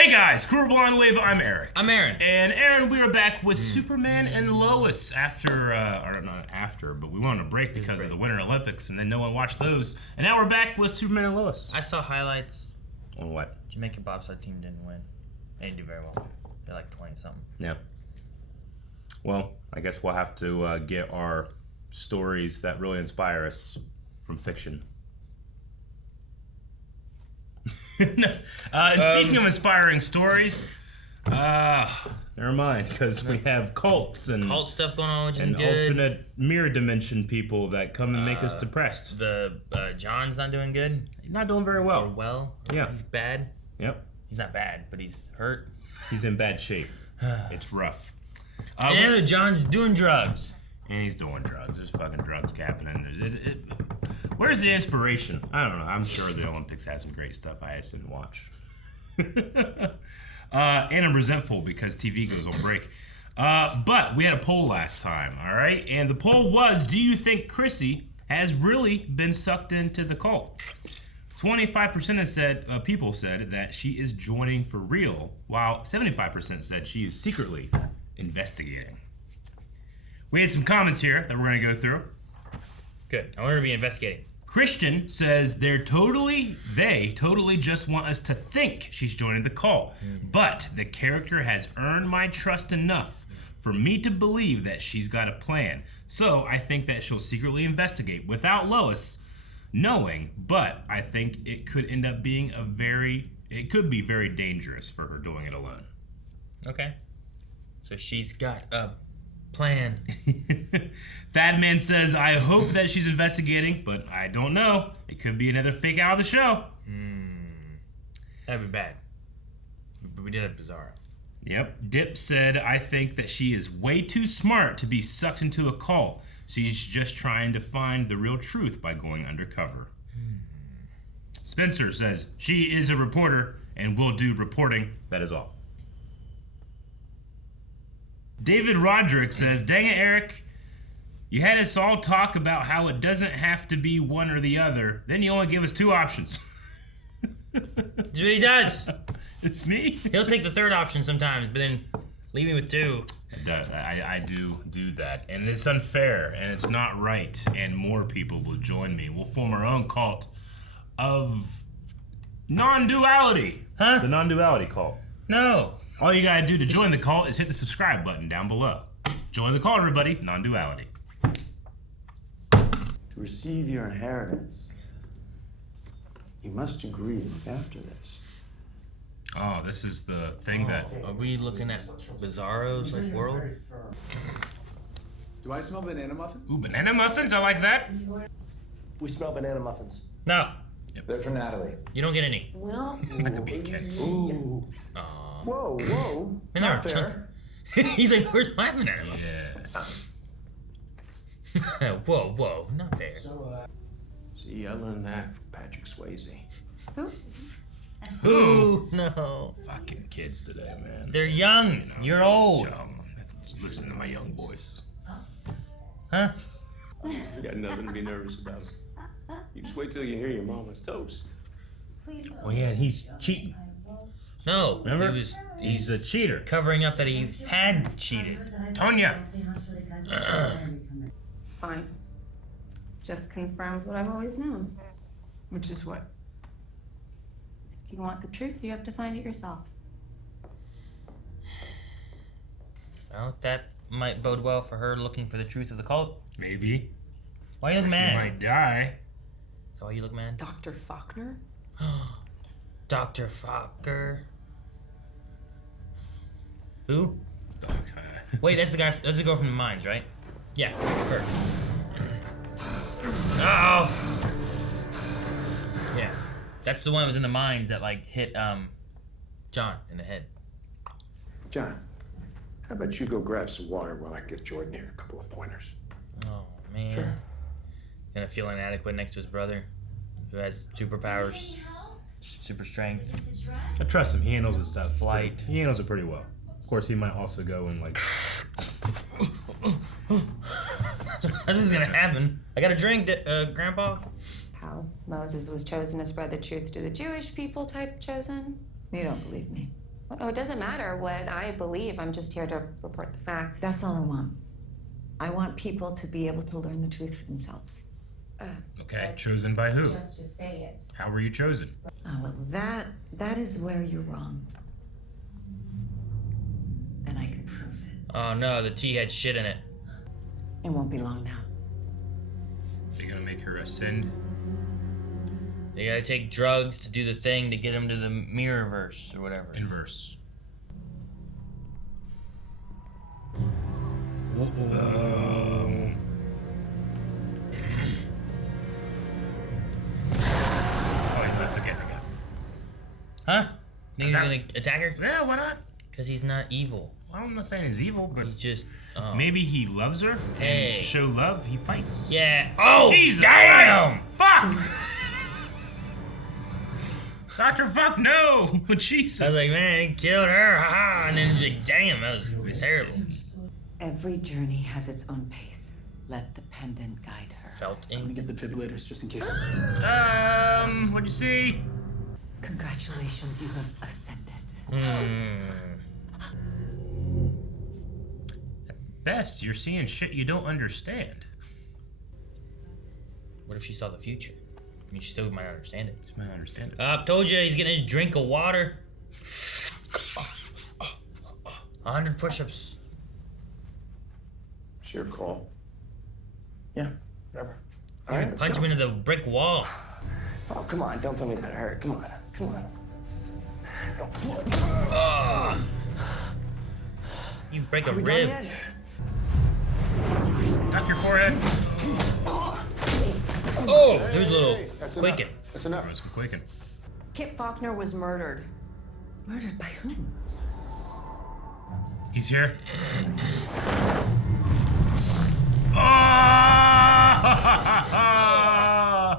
Hey guys, Crew Blind Wave, I'm Eric. I'm Aaron. And Aaron, we are back with Superman and Lois after, or not after, but we went on a break because of the Winter Olympics, and then no one watched those. And now we're back with Superman and Lois. I saw highlights. On what? Jamaican bobsled team didn't win. They didn't do very well. They're like 20-something. Yeah. Well, I guess we'll have to get our stories that really inspire us from fiction. Speaking of inspiring stories, never mind, because we have cults and cult stuff going on, which is and good. alternate mirror dimension people that come and make us depressed. The John's not doing good. He's not doing very well. Or well. Yeah. He's bad. Yep. He's not bad, but he's hurt. He's in bad shape. It's rough. And John's doing drugs. And he's doing drugs. There's fucking drugs happening. Where's the inspiration? I don't know. I'm sure the Olympics has some great stuff I just didn't watch. And I'm resentful because TV goes on break. But we had a poll last time, all right? And the poll was, do you think Chrissy has really been sucked into the cult? 25% of people said that she is joining for real, while 75% said she is secretly investigating. We had some comments here that we're going to go through. Good. I want her to be investigating. Christian says they totally just want us to think she's joining the cult. But the character has earned my trust enough for me to believe that she's got a plan. So I think that she'll secretly investigate without Lois knowing, but I think it could end up being it could be very dangerous for her doing it alone. Okay. So she's got a plan. Thadman says, I hope that she's investigating, but I don't know. It could be another fake out of the show. That'd be bad. But we did have Bizarro. Yep. Dip said, I think that she is way too smart to be sucked into a cult. She's just trying to find the real truth by going undercover. Spencer says, she is a reporter and will do reporting. That is all. David Roderick says, dang it, Eric. You had us all talk about how it doesn't have to be one or the other. Then you only give us two options. That's what he does. It's me. He'll take the third option sometimes, but then leave me with two. I do that. And it's unfair, and it's not right. And more people will join me. We'll form our own cult of non-duality. Huh? The non-duality cult. No. All you gotta do to join the cult is hit the subscribe button down below. Join the cult, everybody. Non-duality. To receive your inheritance, you must agree to look after this. Oh, this is the thing that... Are we looking at Bizarro's world? Do I smell banana muffins? Ooh, banana muffins? I like that. We smell banana muffins. No. They're for Natalie. You don't get any. Well, I could be a kid. Ooh. Whoa, whoa. And they're Not a chunk. fair. He's like, where's my banana muffin? Yes. Whoa, not fair. See, I learned that from Patrick Swayze. Who? No. Fucking kids today, man. They're young. You're old. Listen to my young voice. Huh? You got nothing to be nervous about. You just wait till you hear your mama's toast. Oh yeah, he's cheating. No. Remember? He's a cheater. covering up that he had cheated. Tonya. it's fine. Just confirms what I've always known. Which is what? If you want the truth, you have to find it yourself. Well, that might bode well for her looking for the truth of the cult. Maybe. Why you look She mad? might die. So why you look mad? Dr. Faulkner? Dr. Fokker. Who? Wait, that's the guy. That's the girl from the mines, right? Yeah, her. Oh. Yeah, that's the one that was in the mines that like hit John in the head. John, how about you go grab some water while I get Jordan here a couple of pointers? Oh man. Sure. Gonna feel inadequate next to his brother, who has superpowers, super strength. I trust him. He handles his stuff. Flight. He handles it pretty well. Of course, he might also go and like... That's what's gonna happen. I got a drink, Grandpa. How Moses was chosen to spread the truth to the Jewish people type chosen? You don't believe me. Oh, it doesn't matter what I believe. I'm just here to report the facts. That's all I want. I want people to be able to learn the truth for themselves. Okay, chosen by who? Just to say it. How were you chosen? Oh, well, that is where you're wrong. And I can prove it. Oh no, the tea had shit in it. It won't be long now. They're gonna make her ascend. They gotta take drugs to do the thing to get him to the mirrorverse or whatever. Inverse. Oh, that's okay. Huh? Think he's gonna attack her? Yeah, why not? Because he's not evil. Well, I'm not saying he's evil, but He's just. Oh. maybe he loves her. Hey. And to show love, he fights. Yeah. Oh, Jesus damn! Christ! Fuck! Dr. Fuck, no! Jesus. I was like, man, he killed her, haha. And then she's like, damn, that was terrible. Every journey has its own pace. Let the pendant guide her. Felt I'm gonna in. get the defibrillators just in case. What'd you see? Congratulations, you have ascended. Best, you're seeing shit you don't understand. What if she saw the future? I mean, she still might not understand it. You might understand it. Told you he's getting his drink of water. 100 push-ups. It's your call. Yeah, whatever. All right, let's Punch go. him into the brick wall. Oh, come on, don't tell me that it hurt. Come on, come on. You break a Are we done rib. yet? Knock your forehead. Oh, there's a little That's quaking. enough. That's enough. There's some quaking. Kip Faulkner was murdered. Murdered by whom? He's here. Oh!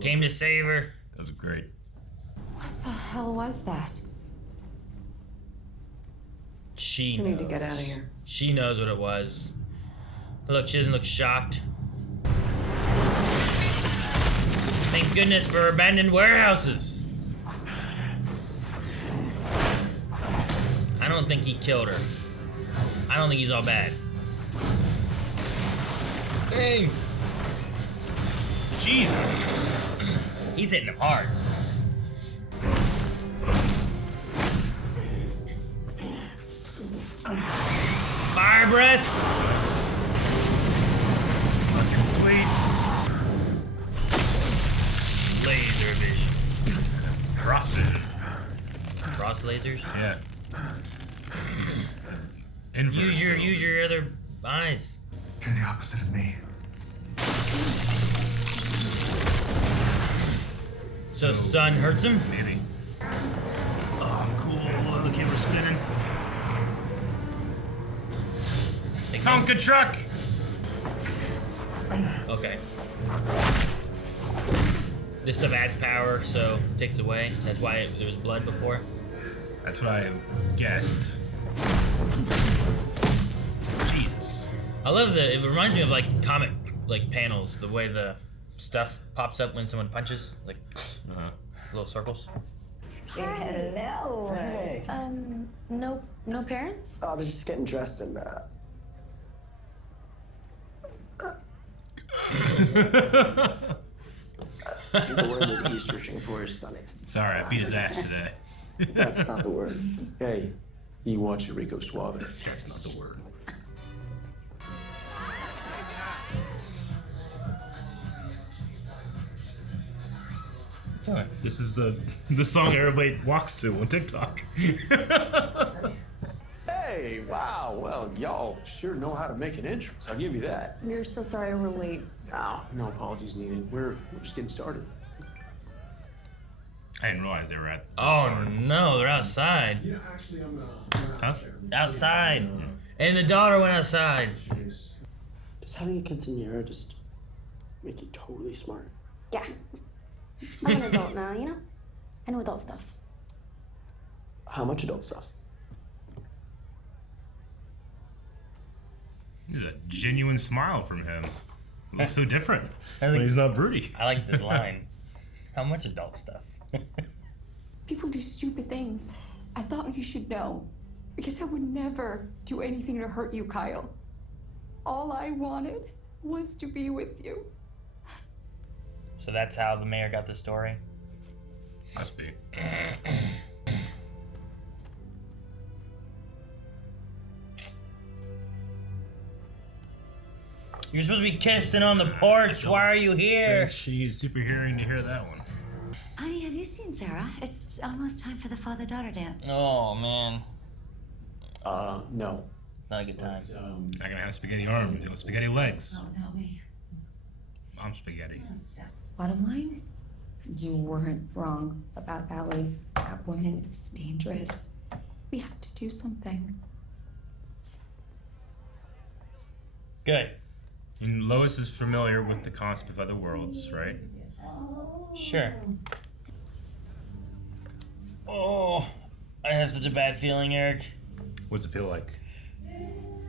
Came to save her. That was great. What the hell was that? She We knows. need to get out of here. She knows what it was. Look, she doesn't look shocked. Thank goodness for abandoned warehouses. I don't think he killed her. I don't think he's all bad. Dang. Jesus. He's hitting him hard. Fire breath. Fucking sweet. Laser vision. Cross vision. Cross lasers. Yeah. Inverse. Use your other eyes. You're the opposite of me. So sun hurts him? Maybe. Oh, cool. The camera's spinning. Tonka truck. Okay. This stuff adds power, so it takes away. That's why there was blood before. That's what I guessed. Jesus. I love it reminds me of like comic like panels, the way the stuff pops up when someone punches, like little circles. Hello. Hey. No parents? Oh, they're just getting dressed and I think the word that he's searching for is stunning. Sorry, I beat his ass today. That's not the word. Hey, you watch Rico Suave. That's not the word. This is the song everybody walks to on TikTok. Hey, wow. Well, y'all sure know how to make an entrance. I'll give you that. We're so sorry we're late. No apologies needed. We're just getting started. I didn't realize they were at. Oh no, they're outside. Yeah, actually, I'm Huh? Outside. And the daughter went outside. Does having a quinceanera just make you totally smart? Yeah. I'm an adult now, you know? I know adult stuff. How much adult stuff? There's a genuine smile from him. It looks so different I when think- he's not broody. I like this line. How much adult stuff? People do stupid things. I thought you should know, because I would never do anything to hurt you, Kyle. All I wanted was to be with you. So that's how the mayor got the story? Must be. You're supposed to be kissing on the porch. Why are you I here? think she's super hearing to hear that one. Honey, have you seen Sarah? It's almost time for the father-daughter dance. Oh, man. No. Not a good time. Not gonna have spaghetti arms, you know, spaghetti legs. Not without me. Mom spaghetti. Bottom line, you weren't wrong about Allie. That woman is dangerous. We have to do something. Good. And Lois is familiar with the concept of other worlds, right? Sure. Oh, I have such a bad feeling, Eric. What's it feel like?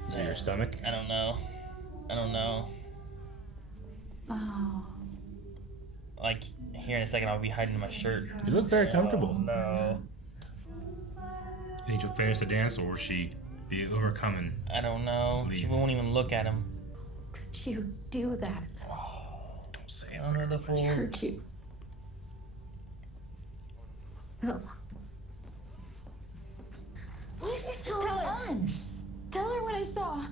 Is it your stomach? I don't know. Oh. Like, here in a second, I'll be hiding in my shirt. You look very comfortable. No. Did you finish the dance, or will she be overcoming? I don't know. She won't even look at him. Could you do that? Don't say it. I don't know the fool. Hurt you. No. What is going on? Tell her what I saw.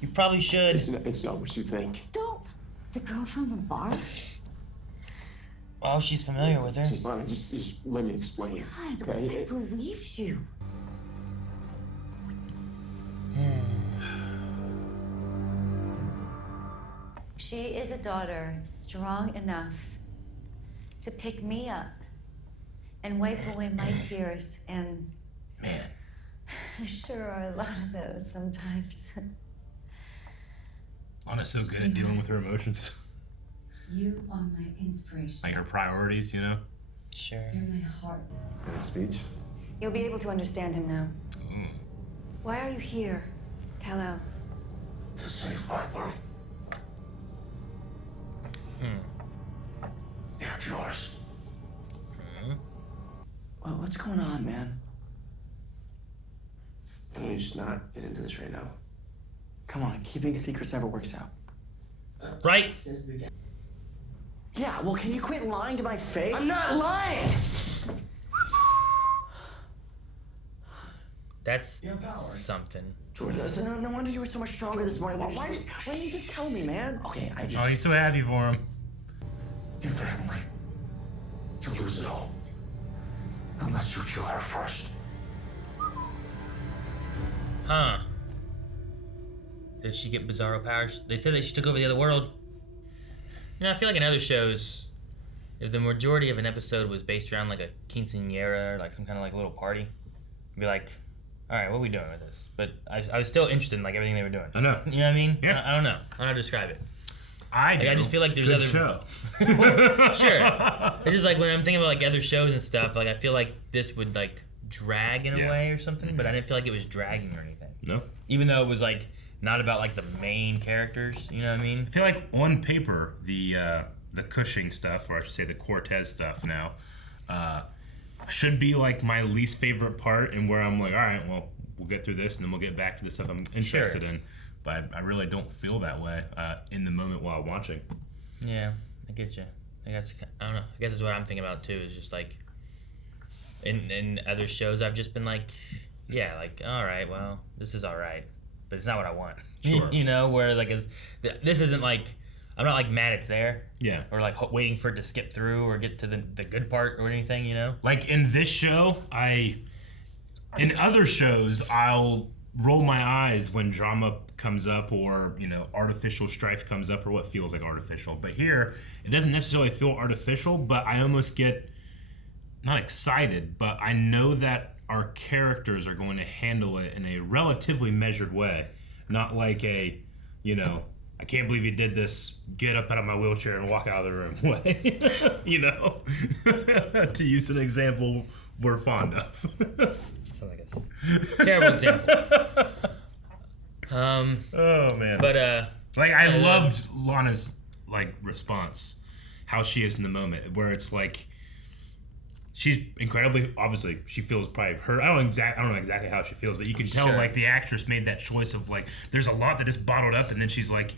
You probably should. It's not what you think. Don't. The girl from the bar? Oh, she's familiar with her. Lana, just let me explain. God, Okay? I believed you. She is a daughter strong enough to pick me up and wipe away my tears, and Man. there sure are a lot of those sometimes. Anna's so good at dealing with her emotions. You are my inspiration. Like her priorities, you know? Sure. You're my heart. Nice speech. You'll be able to understand him now. Mm. Why are you here, Kal-El? To save my world. And yours. Well, what's going on, man? Can we just not get into this right now? Come on, keeping secrets never works out. Right? Yeah, well, can you quit lying to my face? I'm not lying! That's something. Jordan, Listen, no wonder you were so much stronger this morning. Why didn't you just tell me, man? okay, I Oh, just... he's so happy for him. Your family. You'll lose it all. Unless you kill her first. Huh. Does she get Bizarro powers? They said that she took over the other world. You know, I feel like in other shows, if the majority of an episode was based around like a quinceañera or like some kind of like little party, I'd be like, all right, what are we doing with this? But I was still interested in like everything they were doing. I know. You know what I mean? Yeah. I don't know. I don't know how to describe it. I just feel like there's Good other- show. Sure. It's just like when I'm thinking about like other shows and stuff, like I feel like this would like drag in a Yeah. way or something, but I didn't feel like it was dragging or anything. No? Even though it was like not about like the main characters, you know what I mean? I feel like on paper, the Cushing stuff, or I should say the Cortez stuff now, should be like my least favorite part, and where I'm like, all right, well, we'll get through this, and then we'll get back to the stuff I'm interested in. But I really don't feel that way in the moment while watching. Yeah, I get you. I don't know. I guess that's what I'm thinking about too. Is just like in other shows, I've just been like, yeah, like all right, well, this is all right, but it's not what I want. Sure. You know, where like this isn't like I'm not like mad it's there. Yeah. Or like waiting for it to skip through or get to the good part or anything. You know. Like in this show, in other shows, I'll roll my eyes when drama comes up, or artificial strife comes up, or what feels like artificial. But here, it doesn't necessarily feel artificial, but I almost get not excited, but I know that our characters are going to handle it in a relatively measured way, not like a I can't believe you did this, get up out of my wheelchair and walk out of the room way. To use an example we're fond of. Sounds like a terrible example. Oh man. But like I loved Lana's like response, how she is in the moment, where it's like she's incredibly, obviously, she feels probably hurt. I don't know exactly how she feels, but you can tell, Sure. like, the actress made that choice of, like, there's a lot that is bottled up, and then she's like,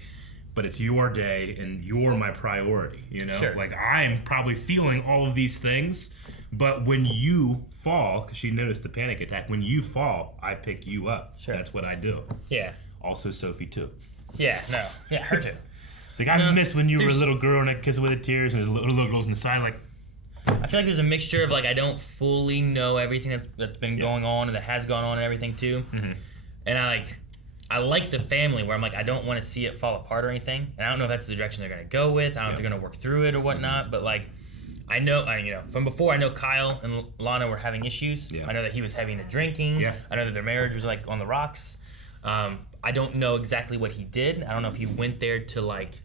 but it's your day, and you're my priority, you know? Sure. Like, I'm probably feeling all of these things, but when you fall, because she noticed the panic attack, when you fall, I pick you up. Sure. That's what I do. Yeah. Also, Sophie, too. Yeah, no. Yeah, her too. It's like, I miss when you were a there's- little girl and I kissed with the tears, and there's little girls on the side, like, I feel like there's a mixture of, like, I don't fully know everything that's been going on and that has gone on and everything, too. Mm-hmm. And I like the family where I'm like, I don't want to see it fall apart or anything. And I don't know if that's the direction they're going to go with. I don't know if they're going to work through it or whatnot. But, like, I know, from before, I know Kyle and Lana were having issues. Yeah. I know that he was heavy into drinking. Yeah. I know that their marriage was, like, on the rocks. I don't know exactly what he did. I don't know if he went there to, like,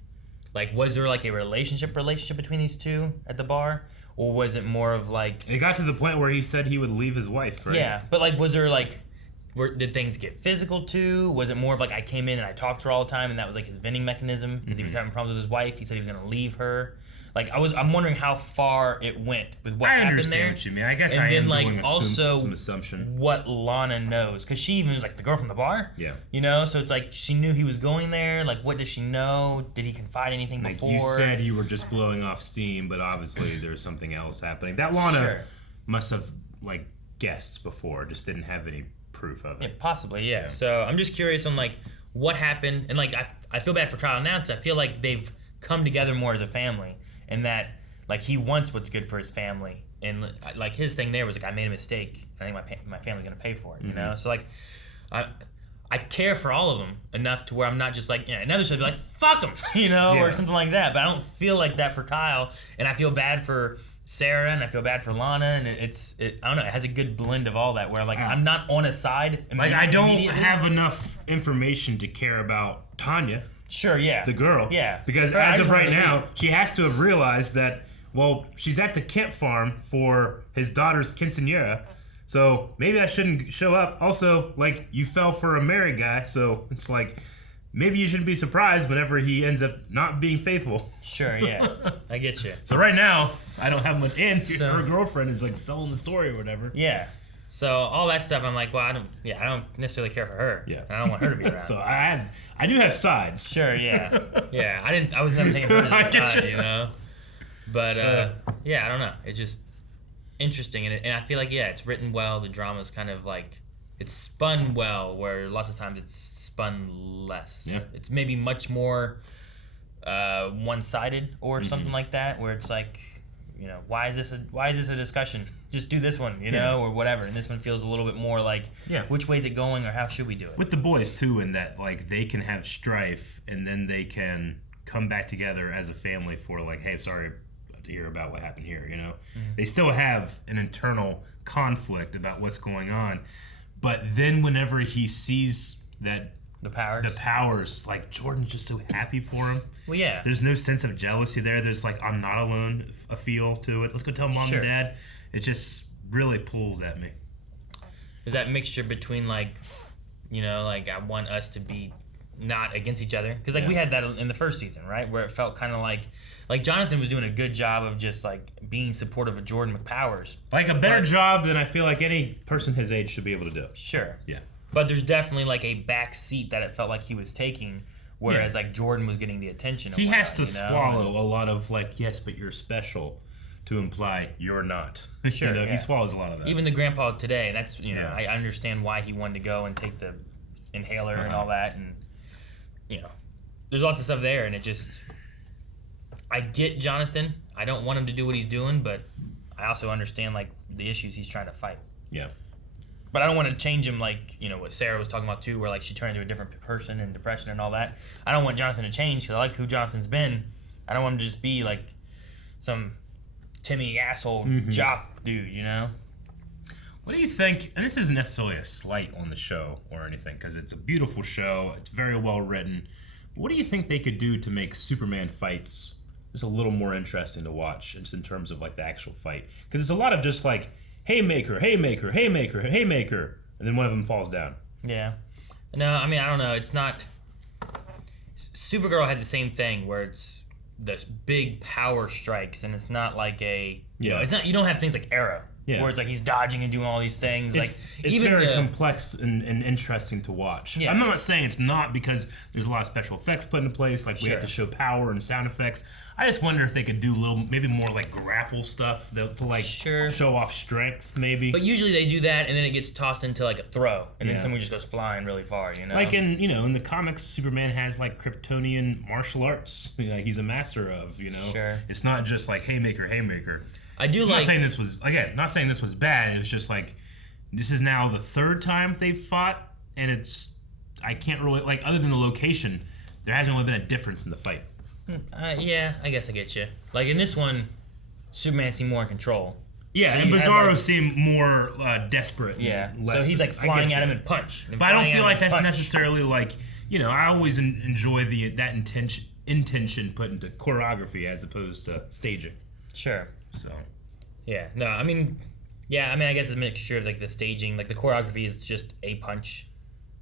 was there, like, a relationship between these two at the bar? Or was it more of, like... it got to the point where he said he would leave his wife, right? Yeah, but, like, was there, like... did things get physical, too? Was it more of, like, I came in and I talked to her all the time, and that was, like, his venting mechanism? Because he was having problems with his wife. He said he was going to leave her. Like, I'm wondering how far it went with what happened there. I understand what you mean. I guess And I then, am like, doing also some assumption. what Lana knows. Because she even was, like, the girl from the bar. Yeah. You know? So it's like, she knew he was going there. Like, what does she know? Did he confide anything Like before? you said, you were just blowing off steam, but obviously there's something else happening. That Lana Sure. must have, like, guessed before, just didn't have any proof of it. Yeah, possibly, yeah. So I'm just curious on, like, what happened. And, like, I feel bad for Kyle now because I feel like they've come together more as a family. And that, like, he wants what's good for his family. And, like, his thing there was, like, I made a mistake. I think my family's going to pay for it, you know? So, like, I care for all of them enough to where I'm not just, like, another show would be like, fuck them, you know? Yeah. Or something like that. But I don't feel like that for Kyle. And I feel bad for Sarah, and I feel bad for Lana, and I don't know, it has a good blend of all that where, like, I'm not on a side. Like, I don't immediately. have enough information to care about Tanya, Sure, yeah. the girl. Yeah. Because Right, I as just of right wanted to now, leave. she has to have realized that, well, she's at the Kent farm for his daughter's quinceanera, so maybe I shouldn't show up. Also, like, you fell for a married guy, so it's like, maybe you shouldn't be surprised whenever he ends up not being faithful. Sure, yeah. I get you. So right now, I don't have much, and So- her girlfriend is, like, selling the story or whatever. Yeah. So all that stuff, I'm like, well, I don't necessarily care for her. Yeah. And I don't want her to be around. So I do have sides. Sure, yeah. Yeah, I was never taking her I as get a side, you. you know? But, yeah, I don't know. It's just interesting. And I feel like, yeah, it's written well. The drama's kind of like, it's spun well, where lots of times it's spun less. Yeah. It's maybe much more one-sided or something like that, where it's like, you know, why is this a discussion? Just do this one, you know, or whatever. And this one feels a little bit more like, Yeah. which way is it going, or how should we do it? With the boys too, in that, like, they can have strife and then they can come back together as a family for, like, hey, sorry to hear about what happened here, you know? They still have an internal conflict about what's going on, but then whenever he sees that The powers. like, Jordan's just so happy for him. Well, yeah. There's no sense of jealousy there. There's, like, I'm not alone, a feel to it. Let's go tell mom Sure. and dad. It just really pulls at me. There's that mixture between, like, you know, like, I want us to be not against each other. Because, like, we had that in the first season, right? Where it felt kind of like Jonathan was doing a good job of just, like, being supportive of Jordan McPowers. Like, a better job than I feel like any person his age should be able to do. Sure. Yeah. But there's definitely, like, a back seat that it felt like he was taking, whereas, like, Jordan was getting the attention. He has to you know? swallow a lot of, like, yes, but you're special, to imply you're not. Sure, You know, yeah. he swallows a lot of that. Even the grandpa today, that's, you know, Yeah. I understand why he wanted to go and take the inhaler and all that, and, you know, there's lots of stuff there, and it just, I get Jonathan. I don't want him to do what he's doing, but I also understand, like, the issues he's trying to fight. Yeah. But I don't want to change him, like, you know, what Sarah was talking about, too, where, like, she turned into a different person and depression and all that. I don't want Jonathan to change, because I like who Jonathan's been. I don't want him to just be, like, some Timmy asshole jock dude, you know? What do you think? And this isn't necessarily a slight on the show or anything, because it's a beautiful show. It's very well written. What do you think they could do to make Superman fights just a little more interesting to watch, just in terms of, like, the actual fight? Because it's a lot of just, like, haymaker, haymaker, haymaker, haymaker, and then one of them falls down. Yeah. No, I mean, I don't know. It's not... Supergirl had the same thing, where it's the big power strikes, and it's not like a you know, Yeah. it's not, you don't have things like Arrow Yeah. where it's like he's dodging and doing all these things. It's, like it's even very the, complex and interesting to watch. Yeah. I'm not saying it's not, because there's a lot of special effects put into place. Like we have Sure. to show power and sound effects. I just wonder if they could do maybe more like grapple stuff to like Sure. show off strength, maybe. But usually they do that, and then it gets tossed into like a throw, and Yeah. then someone just goes flying really far. You know, Like in the comics, Superman has like Kryptonian martial arts. Like he's a master of. Sure. It's not just like haymaker. I do I'm like. not saying this was not saying this was bad. It was just like this is now the third time they've fought, and I can't really like, other than the location, there hasn't really been a difference in the fight. Yeah, I guess I get you. Like in this one, Superman seemed more in control. Yeah, So and you had, Bizarro like- seemed more desperate. and Yeah, less, so he's like I get flying at you. him and punch. And But I don't flying feel at like him that's and punch. necessarily like, I always enjoy that intention put into choreography as opposed to staging. Sure. So Yeah. No, I mean, I guess it's a mixture of like the staging, like the choreography is just a punch,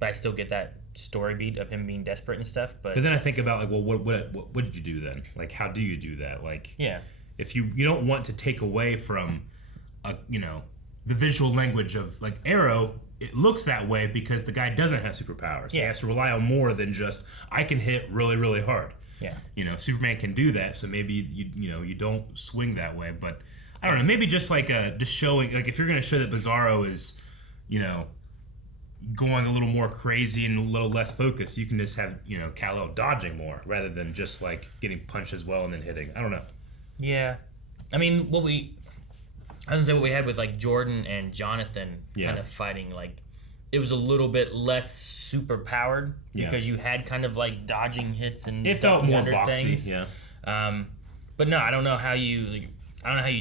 but I still get that story beat of him being desperate and stuff. But then I think about like, well, what did you do then? Like, how do you do that? Like, yeah, if you don't want to take away from the visual language of like Arrow, it looks that way because the guy doesn't have superpowers. He Yeah. has to rely on more than just I can hit really, really hard. yeah, Superman can do that, so maybe you don't swing that way. But I don't know, maybe just like just showing, like, if you're gonna show that Bizarro is going a little more crazy and a little less focused, you can just have Kal-El dodging more rather than just like getting punched as well and then hitting. I don't know. yeah. I mean, what we had with like Jordan and Jonathan Yeah. kind of fighting, like it was a little bit less super powered Yeah. because you had kind of like dodging hits and It felt ducking more under boxy. things. Yeah. But no, I don't know how you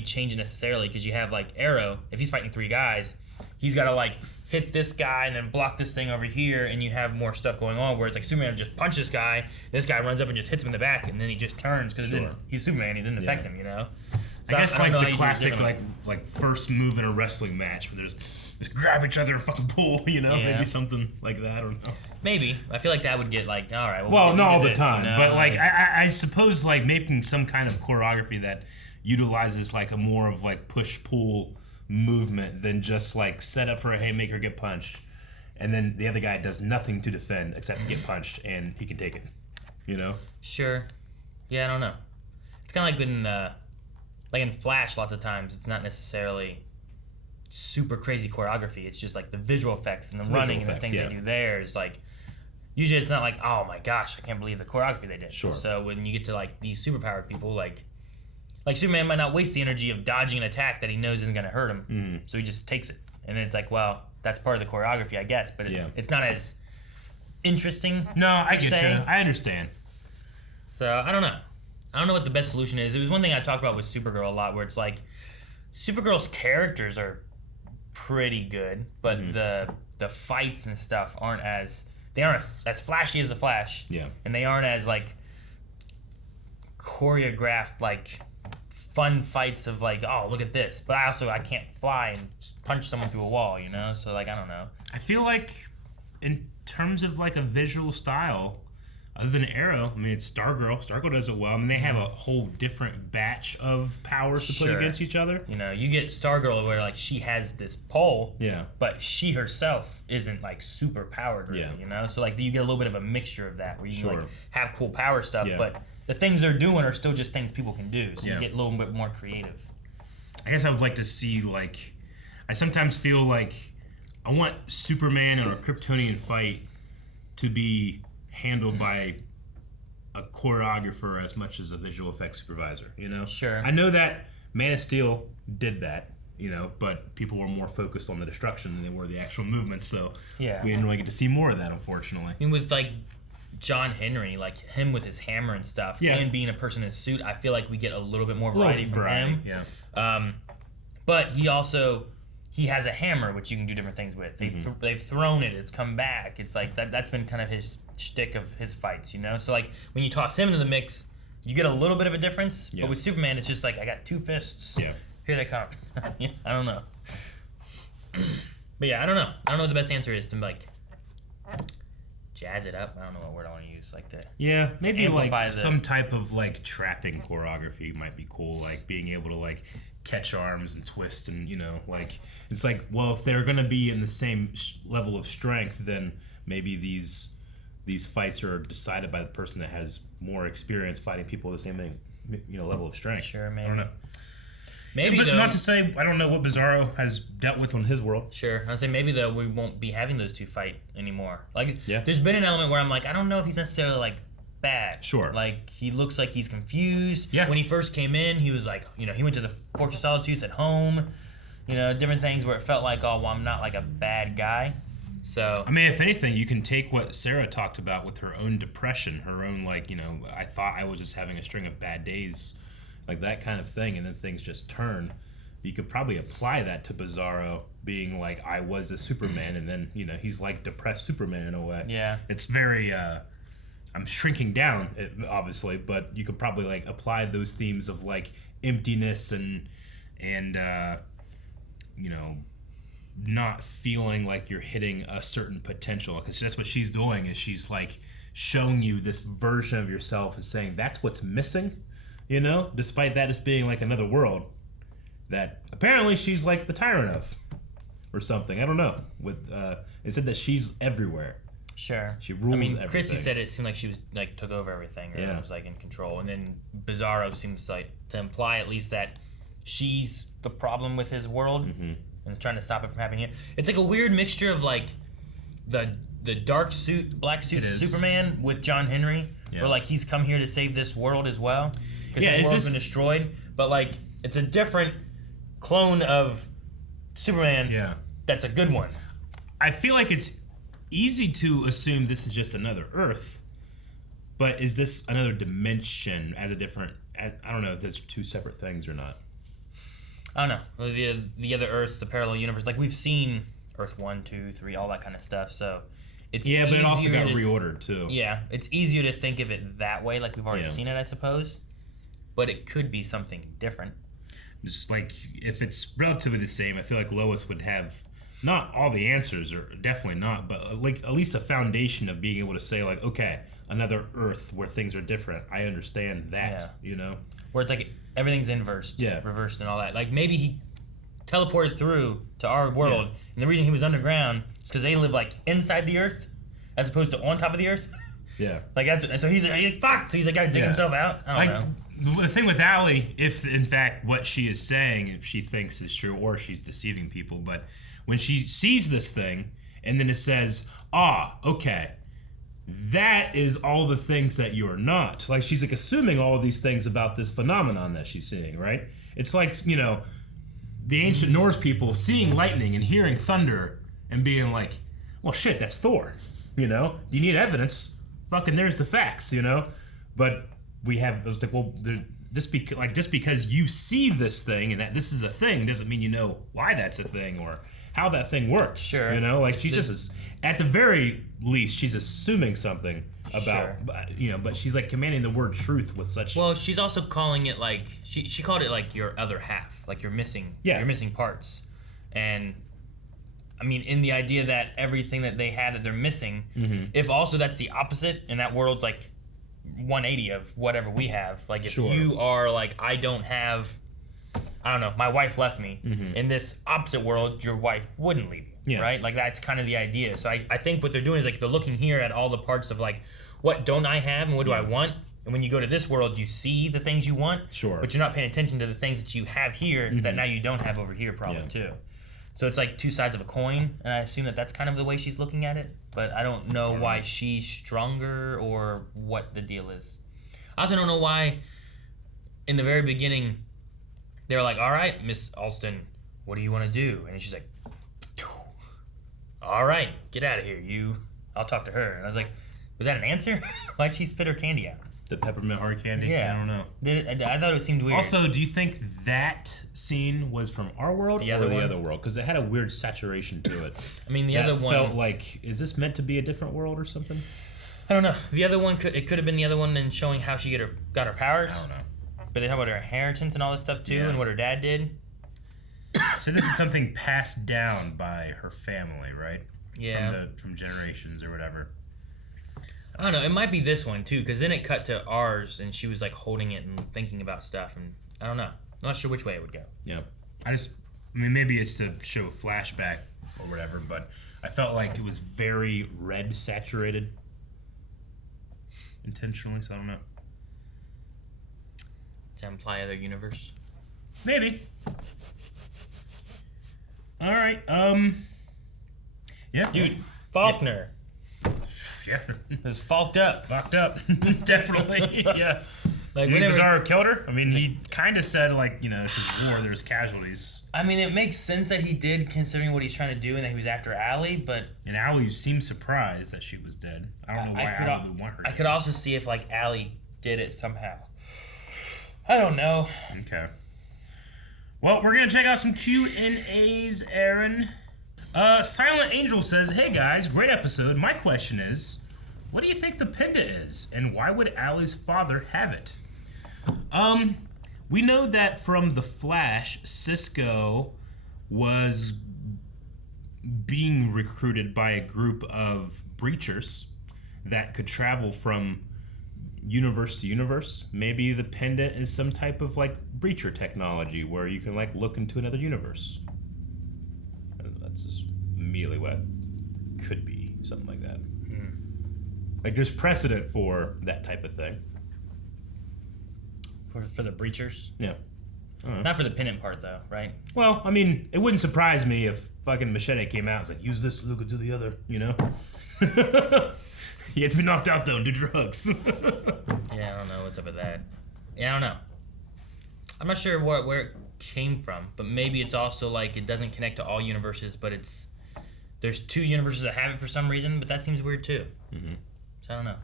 change it necessarily, because you have like Arrow. If he's fighting 3 guys, he's got to like hit this guy and then block this thing over here, and you have more stuff going on. Whereas like Superman just punch this guy runs up and just hits him in the back, and then he just turns because Sure. he's Superman. He didn't affect Yeah. him, So I guess don't like know how the you do it classic differently. like first move in a wrestling match where there's just grab each other and fucking pull, Yeah. maybe something like that. I don't know. Maybe. I feel like that would get like, all right. Well, we not do all the this, time, but like like- I suppose like making some kind of choreography that utilizes like a more of like push pull movement than just like set up for a haymaker, get punched, and then the other guy does nothing to defend except get punched and he can take it. Sure. Yeah, I don't know. It's kind of like in Flash. Lots of times, it's not necessarily super crazy choreography. It's just like the visual effects and the visual running and the effect, things yeah. they do there is like. Usually, it's not like, oh my gosh, I can't believe the choreography they did. Sure. So when you get to like these superpowered people, like Superman might not waste the energy of dodging an attack that he knows isn't going to hurt him, so he just takes it, and then it's like, well, that's part of the choreography, I guess, but it's not as interesting. No, I get say. you. I understand. So I don't know. I don't know what the best solution is. It was one thing I talked about with Supergirl a lot, where it's like Supergirl's characters are pretty good, but the fights and stuff aren't as flashy as the Flash. Yeah. And they aren't as like choreographed, like fun fights of like, oh, look at this. But I can't fly and punch someone through a wall, So like, I don't know. I feel like in terms of like a visual style, other than Arrow, I mean, it's Stargirl. Stargirl does it well. I mean, they have a whole different batch of powers to put Sure. against each other. You get Stargirl where like she has this pole, Yeah. but she herself isn't like super powered, really, Yeah. So like you get a little bit of a mixture of that, where you can Sure. like have cool power stuff, Yeah. but the things they're doing are still just things people can do. So Yeah. you get a little bit more creative. I guess I would like to see, like, I sometimes feel like I want Superman or a Kryptonian fight to be handled by a choreographer as much as a visual effects supervisor, Sure. I know that Man of Steel did that, but people were more focused on the destruction than they were the actual movements, so Yeah. we didn't really get to see more of that, unfortunately. I mean, with like John Henry, like him with his hammer and stuff, Yeah. and being a person in a suit, I feel like we get a little bit more variety from him. Yeah. But he has a hammer which you can do different things with. They've thrown it, it's come back. It's like that's been kind of his shtick of his fights, So like when you toss him into the mix, you get a little bit of a difference. Yeah. But with Superman, it's just like I got 2 fists. Yeah. Here they come. I don't know. But yeah, I don't know. I don't know what the best answer is to like jazz it up. I don't know what word I want to use. Like to Yeah, maybe like amplify some type of like trapping choreography might be cool. Like being able to like catch arms and twist and, you know, like it's like, well, if they're gonna be in the same level of strength, then maybe these fights are decided by the person that has more experience fighting people with the same thing, you know, level of strength. Sure, maybe. I don't know. Maybe But though, not to say I don't know what Bizarro has dealt with on his world. Sure. I'll say maybe though we won't be having those two fight anymore. Like, Yeah. there's been an element where I'm like, I don't know if he's necessarily like bad. Sure. Like he looks like he's confused. Yeah. When he first came in, he was like, you know, he went to the Fortress of Solitudes at home. You know, different things where it felt like, oh, well, I'm not like a bad guy. So I mean, if anything, you can take what Sarah talked about with her own depression, her own like, you know, I thought I was just having a string of bad days, like that kind of thing, and then things just turn. You could probably apply that to Bizarro being like, I was a Superman, and then, you know, he's like depressed Superman in a way. Yeah. It's very, I'm shrinking down, obviously, but you could probably like apply those themes of like emptiness and you know, not feeling like you're hitting a certain potential, because that's what she's doing, is she's like showing you this version of yourself and saying that's what's missing, you know, despite that as being like another world that apparently she's like the tyrant of or something. I don't know. With it said that she's everywhere. sure. She rules everything. Chrissy said it seemed like she was like took over everything, or Yeah. was like in control. And then Bizarro seems like to imply at least that she's the problem with his world and trying to stop it from happening here. It's like a weird mixture of like the dark suit, black suit It is. Superman with John Henry, Yeah. where like he's come here to save this world as well because Yeah, his is world's this- been destroyed. But like it's a different clone of Superman. Yeah. That's a good one. I feel like it's easy to assume this is just another Earth, but is this another dimension as a different? I don't know if those are two separate things or not. I don't know. The other Earths, the parallel universe, like we've seen Earth 1, 2, 3, all that kind of stuff. So it's Yeah, but it also easier got to- reordered too. Yeah, it's easier to think of it that way, like we've already Yeah. seen it, I suppose. But it could be something different. Just like if it's relatively the same, I feel like Lois would have not all the answers, or definitely not, but like at least a foundation of being able to say like, okay, another Earth where things are different. I understand that, you know. Where it's like everything's inversed, Yeah. reversed, and all that. Like maybe he teleported through to our world, and the reason he was underground is because they live like inside the Earth, as opposed to on top of the Earth. Yeah. Like that's and so he's like fuck. So he's like got to dig Yeah. himself out. I don't know. The thing with Allie, if in fact what she is saying she thinks is true, or she's deceiving people, but when she sees this thing and then it says, okay, that is all the things that you're not. Like she's like assuming all of these things about this phenomenon that she's seeing, right? It's like, you know, the ancient Norse people seeing lightning and hearing thunder and being like, well, shit, that's Thor. You know, you need evidence. Fucking, there's the facts. You know, but we have. It was like, well, just because you see this thing and that this is a thing doesn't mean you know why that's a thing or how that thing works. Sure. You know, like she just is. At the very least, she's assuming something about. You know, but she's like commanding the word truth with such. Well, she's also calling it like she called it like your other half, like you're missing parts, and I mean in the idea that everything that they had that they're missing, if also that's the opposite, and that world's like 180 of whatever we have. Like if you are like I don't know, my wife left me. In this opposite world, your wife wouldn't leave you, right? Like that's kind of the idea. So I think what they're doing is like they're looking here at all the parts of like what don't I have and what do I want. And when you go to this world, you see the things you want, but you're not paying attention to the things that you have here that now you don't have over here probably too. So it's like two sides of a coin, and I assume that that's kind of the way she's looking at it, but I don't know why she's stronger or what the deal is. I also don't know why in the very beginning they were like, all right, Miss Alston, what do you want to do? And she's like, all right, get out of here, I'll talk to her. And I was like, was that an answer? Why'd she spit her candy out? The peppermint hard candy? Yeah. I don't know. I thought it seemed weird. Also, do you think that scene was from our world or the other world? Because it had a weird saturation to it. I mean, the other one felt like, is this meant to be a different world or something? I don't know. The other one could have been the other one and showing how she got her powers. I don't know. But they talk about her inheritance and all this stuff too, and what her dad did. So this is something passed down by her family, right? Yeah. From generations or whatever. I don't know. It might be this one too, because then it cut to ours, and she was like holding it and thinking about stuff, and I don't know. I'm not sure which way it would go. Yeah. I mean, maybe it's to show a flashback or whatever, but I felt like it was very red saturated intentionally, so I don't know. To imply other universe. Maybe. All right. Yeah, Dude, Faulkner Yeah. is fucked up. Fucked up. Definitely. Yeah. Like, You think whenever- Bizarro killed her? I mean, he kind of said, like, you know, this is war, there's casualties. I mean, it makes sense that he did, considering what he's trying to do, and that he was after Allie. But And Allie seemed surprised that she was dead. I don't know why Allie would want her. I could also see if like Allie did it somehow. I don't know. Okay. Well, we're gonna check out some Q&As, Aaron. Silent Angel says, "Hey guys, great episode. My question is, what do you think the pendant is, and why would Allie's father have it?" We know that from The Flash, Cisco was being recruited by a group of breachers that could travel from universe to universe. Maybe the pendant is some type of like breacher technology where you can like look into another universe. That's just immediately what could be, something like that. Like there's precedent for that type of thing. For the breachers? Yeah. Not for the pendant part, though, right? Well, I mean, it wouldn't surprise me if fucking Machete came out and was like, use this to look into the other, you know? You have to be knocked out, though, and do drugs. Yeah, I don't know what's up with that. Yeah, I don't know. I'm not sure where it came from, but maybe it's also like it doesn't connect to all universes, but there's two universes that have it for some reason, but that seems weird too. Mm-hmm. So I don't know.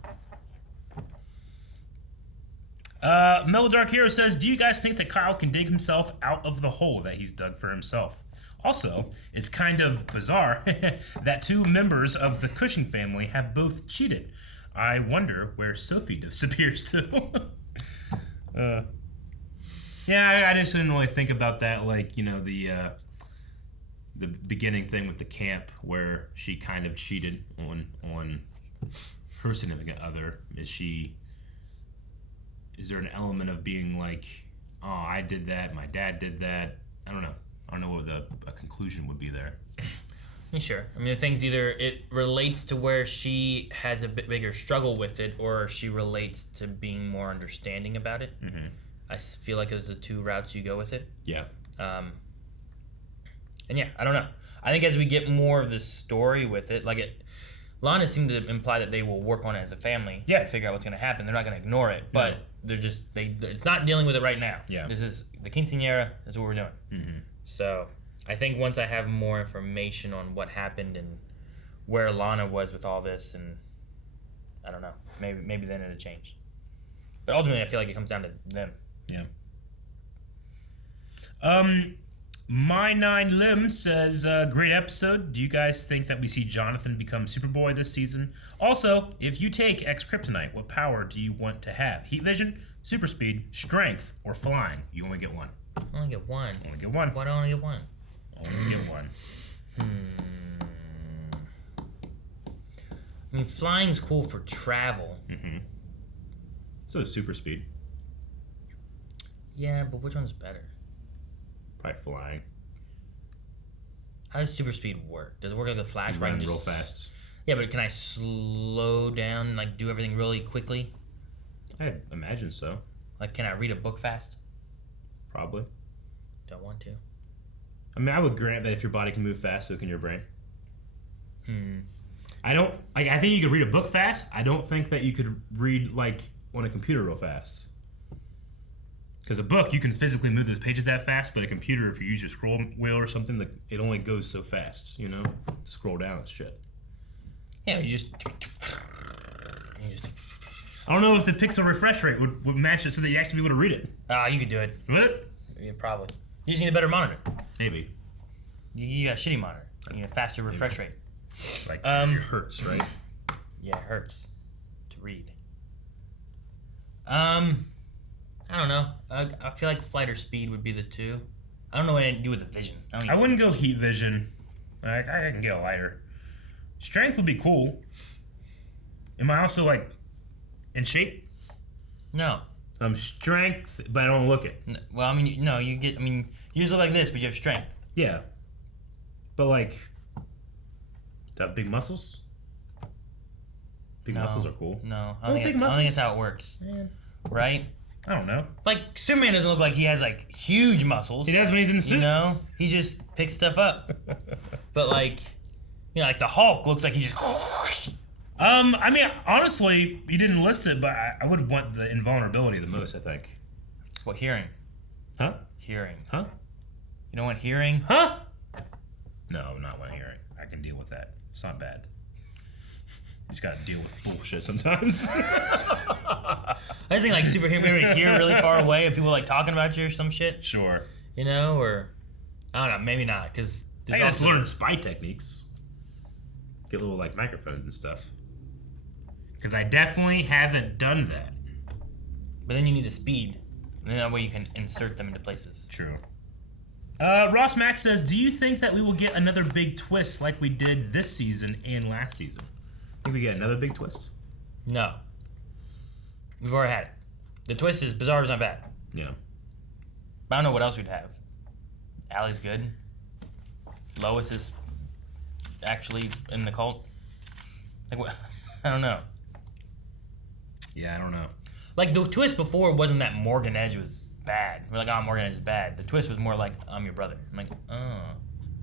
Mellow Dark Hero says, do you guys think that Kyle can dig himself out of the hole that he's dug for himself? Also, it's kind of bizarre that two members of the Cushing family have both cheated. I wonder where Sophie disappears to. Yeah, I just didn't really think about that, like, you know, the beginning thing with the camp where she kind of cheated on her significant other. Is there an element of being like, oh, I did that, my dad did that? I don't know. I don't know what a conclusion would be there. Sure. I mean, the thing's either it relates to where she has a bit bigger struggle with it, or she relates to being more understanding about it. Mm-hmm. I feel like those are the two routes you go with it. Yeah. And yeah, I don't know. I think as we get more of the story with it, Lana seemed to imply that they will work on it as a family. Yeah. To figure out what's going to happen. They're not going to ignore it, but they're just it's not dealing with it right now. Yeah. This is the quinceañera. This is what we're doing. Mm-hmm. So I think once I have more information on what happened and where Lana was with all this, and I don't know, maybe then it'll change. But ultimately, I feel like it comes down to them. Yeah. My Nine Limb says, great episode. Do you guys think that we see Jonathan become Superboy this season? Also, if you take X-Kryptonite, what power do you want to have? Heat vision, super speed, strength, or flying? You only get one. I only get one. Only get one. Why do I only get one? Only get one. I mean, flying's cool for travel. Mm-hmm. So is super speed. Yeah, but which one's better? Probably flying. How does super speed work? Does it work like the Flash? Run real fast. Yeah, but can I slow down and like do everything really quickly? I imagine so. Like, can I read a book fast? Probably. Don't want to. I mean, I would grant that if your body can move fast, so can your brain. I think you could read a book fast. I don't think that you could read like on a computer real fast. Because a book, you can physically move those pages that fast, but a computer, if you use your scroll wheel or something, it only goes so fast, you know, to scroll down and shit. Yeah, you just. I don't know if the pixel refresh rate would match it so that you actually be able to read it. You could do it. Would it? Yeah, probably. You just need a better monitor. Maybe. You got a shitty monitor. You need a faster refresh rate. Like, it hurts, right? Yeah, it hurts to read. I don't know. I feel like flight or speed would be the two. I don't know what to do with the vision. I wouldn't go heat vision. Like, I can get a lighter. Strength would be cool. Am I also like in shape? No. I'm strength, but I don't look it. Well, I mean, no, you get. I mean, you just look like this, but you have strength. Yeah. But like, do I have big muscles? Big muscles are cool. No, I Oh, don't big think muscles. that's how it works. Yeah. Right? I don't know. Like Superman doesn't look like he has like huge muscles. He does when he's in the suit. You know, he just picks stuff up. But like, you know, like the Hulk looks like he just. I mean, honestly, you didn't list it, but I would want the invulnerability the most, I think. What, hearing? Huh? Hearing. Huh? You don't want hearing? Huh? No, not want hearing. I can deal with that. It's not bad. You just gotta deal with bullshit sometimes. I just think like superhero maybe hear really far away of people like talking about you or some shit. Sure. You know, or I don't know, maybe not, because I guess learn spy techniques. Get little like microphones and stuff. Because I definitely haven't done that. But then you need the speed. And then that way you can insert them into places. True. Ross Mack says, do you think that we will get another big twist like we did this season and last season? Think we get another big twist? No. We've already had it. The twist is Bizarro's not bad. Yeah. But I don't know what else we'd have. Allie's good. Lois is actually in the cult. Like what? I don't know. Yeah, I don't know. Like the twist before wasn't that Morgan Edge was bad. We're like, oh, Morgan Edge is bad. The twist was more like, I'm your brother. I'm like, oh.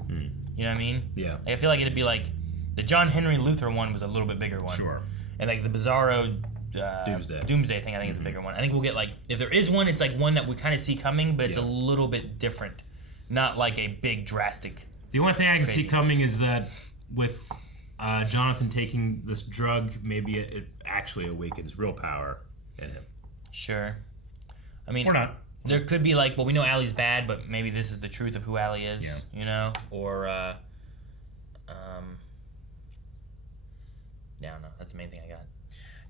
You know what I mean? Yeah. Like, I feel like it'd be like the John Henry Luther one was a little bit bigger one. Sure. And like the Bizarro Doomsday thing, I think is a bigger one. I think we'll get like, if there is one, it's like one that we kind of see coming, but it's a little bit different. Not like a big drastic. The only thing I can see craziness. coming is that with Jonathan taking this drug, maybe it actually awakens real power in him. Sure. I mean, Or not. there could be like, well, we know Allie's bad, but maybe this is the truth of who Allie is. Yeah. You know? Or, yeah, I don't know. That's the main thing I got.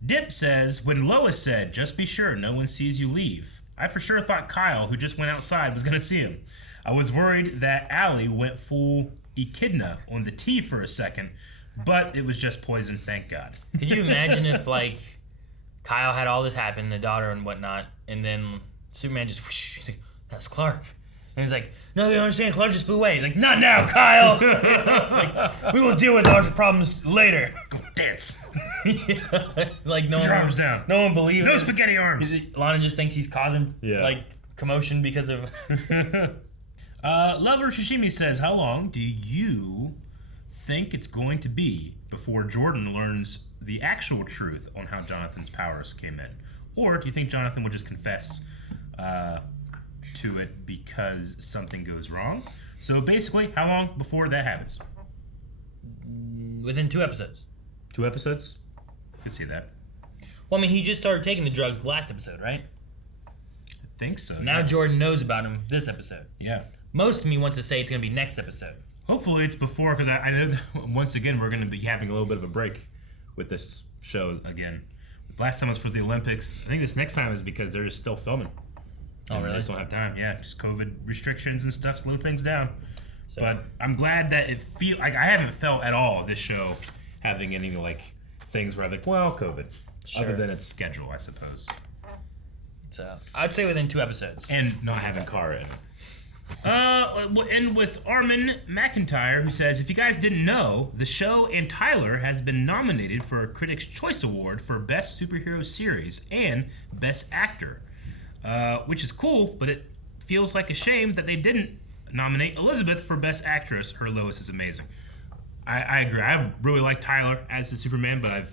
Dip says, when Lois said, just be sure no one sees you leave, I for sure thought Kyle, who just went outside, was going to see him. I was worried that Allie went full echidna on the tea for a second, but it was just poison, thank God. Could you imagine if, like, Kyle had all this happen, the daughter and whatnot, and then Superman just, whoosh, he's like, that was Clark. And he's like, no, you don't understand, Clark just flew away. He's like, not now, Kyle! Like, we will deal with our problems later. Go dance. Yeah, like, no Put your one, arms down. No one believes No him. spaghetti arms. Lana just thinks he's causing, Yeah. like, commotion because of... Lover Shishimi says, how long do you think it's going to be before Jordan learns the actual truth on how Jonathan's powers came in? Or do you think Jonathan would just confess to it because something goes wrong? So basically, how long before that happens? Within 2 episodes. 2 episodes? I can see that. Well, I mean, he just started taking the drugs last episode, right? I think so. Now yeah. Jordan knows about him this episode. Yeah. Most of me wants to say it's going to be next episode. Hopefully it's before, because I know that once again we're going to be having a little bit of a break with this show again. Last time was for the Olympics. I think this next time is because they're just still filming. Oh, And really? They just don't have time. Yeah, just COVID restrictions and stuff slow things down. So- But I'm glad that it feel like I haven't felt at all this show having any like things where I'm like, well, COVID. Sure. Other than its schedule, I suppose. So I'd say within 2 episodes. And not having Kara in it. We'll end with Armin McIntyre, who says, if you guys didn't know, the show and Tyler has been nominated for a Critics' Choice Award for Best Superhero Series and Best Actor. Which is cool, but it feels like a shame that they didn't nominate Elizabeth for Best Actress. Her Lois is amazing. I agree. I really like Tyler as the Superman, but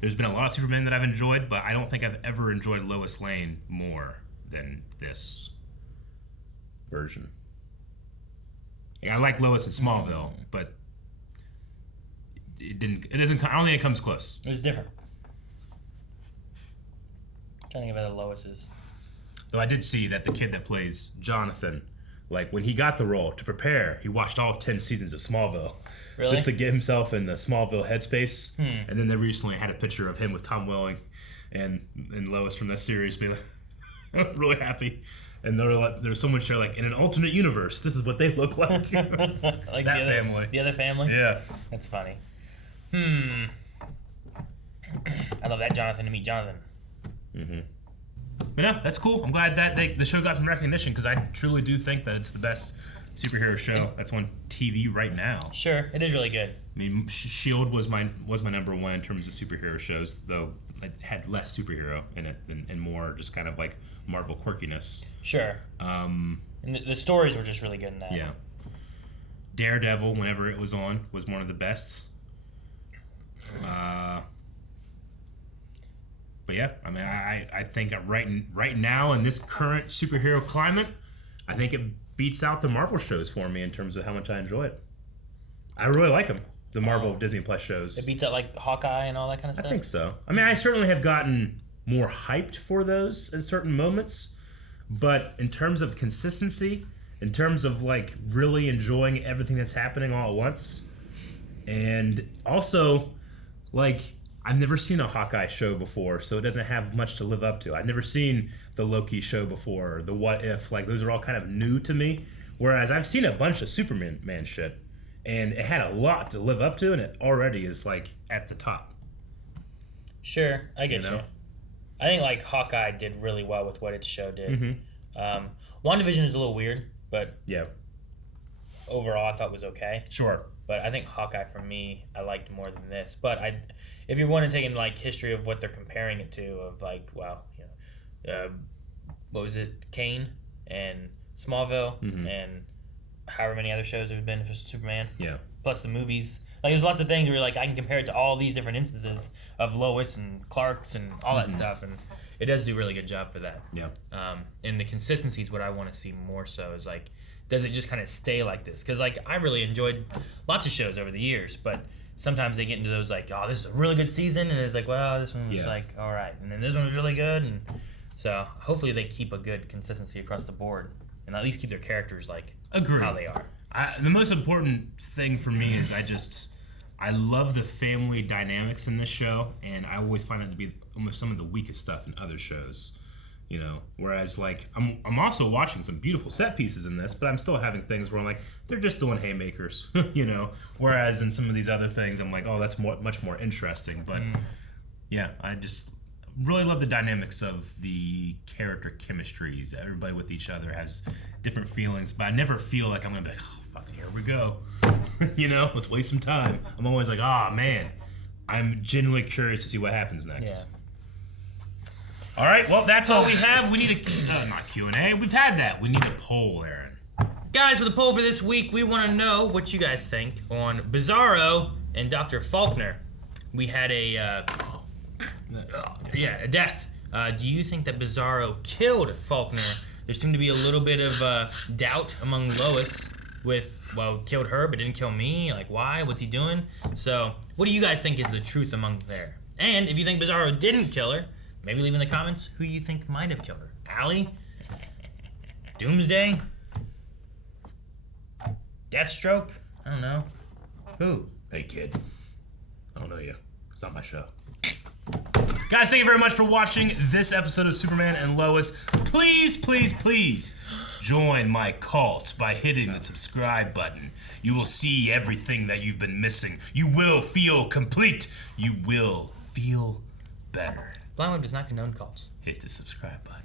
there's been a lot of Superman that I've enjoyed, but I don't think I've ever enjoyed Lois Lane more than this version. Like, I like Lois in Smallville, but it doesn't. I don't think it comes close. It was different. I'm trying to think of other Lois's. Though I did see that the kid that plays Jonathan, like when he got the role to prepare, he watched all 10 seasons of Smallville. Really? Just to get himself in the Smallville headspace. And then they recently had a picture of him with Tom Welling and Lois from that series being like, really happy. And they're like, there's someone share like, in an alternate universe, this is what they look like. Like that family. The other family? Yeah. That's funny. I love that Jonathan to meet Jonathan. But no, that's cool. I'm glad that the show got some recognition because I truly do think that it's the best superhero show that's on TV right now. Sure, it is really good. I mean, Shield was my number one in terms of superhero shows, though it had less superhero in it and more just kind of like Marvel quirkiness. Sure. And the stories were just really good in that. Yeah. Daredevil, whenever it was on, was one of the best. But yeah, I mean, I think right now in this current superhero climate, I think it beats out the Marvel shows for me in terms of how much I enjoy it. I really like them, the Marvel Disney Plus shows. It beats out like Hawkeye and all that kind of stuff? I think so. I mean, I certainly have gotten more hyped for those at certain moments, but in terms of consistency, in terms of like really enjoying everything that's happening all at once, and also like I've never seen a Hawkeye show before, so it doesn't have much to live up to. I've never seen the Loki show before, the What If, like those are all kind of new to me, whereas I've seen a bunch of Superman shit, and it had a lot to live up to, and it already is like at the top. Sure, I get you. I think like Hawkeye did really well with what its show did. WandaVision is a little weird, but yeah, overall I thought it was okay. Sure. But I think Hawkeye for me I liked more than this. But if you want to take in like history of what they're comparing it to, of like what was it, Kane and Smallville and however many other shows there's been for Superman. Yeah. Plus the movies. Like there's lots of things where you're like I can compare it to all these different instances of Lois and Clark's and all that stuff, and it does do a really good job for that. Yeah. And the consistency is what I want to see more so is like, does it just kind of stay like this? Because like I really enjoyed lots of shows over the years, but sometimes they get into those like, oh, this is a really good season, and it's like, well, this one was like all right, and then this one was really good, and so hopefully they keep a good consistency across the board, and at least keep their characters like how they are. The most important thing for me is I love the family dynamics in this show, and I always find it to be almost some of the weakest stuff in other shows. You know, whereas like I'm also watching some beautiful set pieces in this, but I'm still having things where I'm like they're just doing haymakers, you know. Whereas in some of these other things, I'm like, oh, that's much more interesting. But yeah, I just really love the dynamics of the character chemistries. Everybody with each other has different feelings, but I never feel like I'm gonna be like, oh, fucking here we go, you know, let's waste some time. I'm always like, ah, man, I'm genuinely curious to see what happens next. Yeah. All right, well, that's all we have. We need a not Q&A. We've had that. We need a poll, Aaron. Guys, for the poll for this week, we want to know what you guys think on Bizarro and Dr. Faulkner. We had a death. Do you think that Bizarro killed Faulkner? There seemed to be a little bit of doubt among Lois with, well, killed her but didn't kill me. Like, why? What's he doing? So, what do you guys think is the truth among there? And if you think Bizarro didn't kill her, maybe leave in the comments who you think might have killed her. Allie? Doomsday? Deathstroke? I don't know. Who? Hey, kid. I don't know you. It's not my show. Guys, thank you very much for watching this episode of Superman and Lois. Please, please, please join my cult by hitting the subscribe button. You will see everything that you've been missing. You will feel complete. You will feel better. Blind Web does not condone cults. Hit the subscribe button.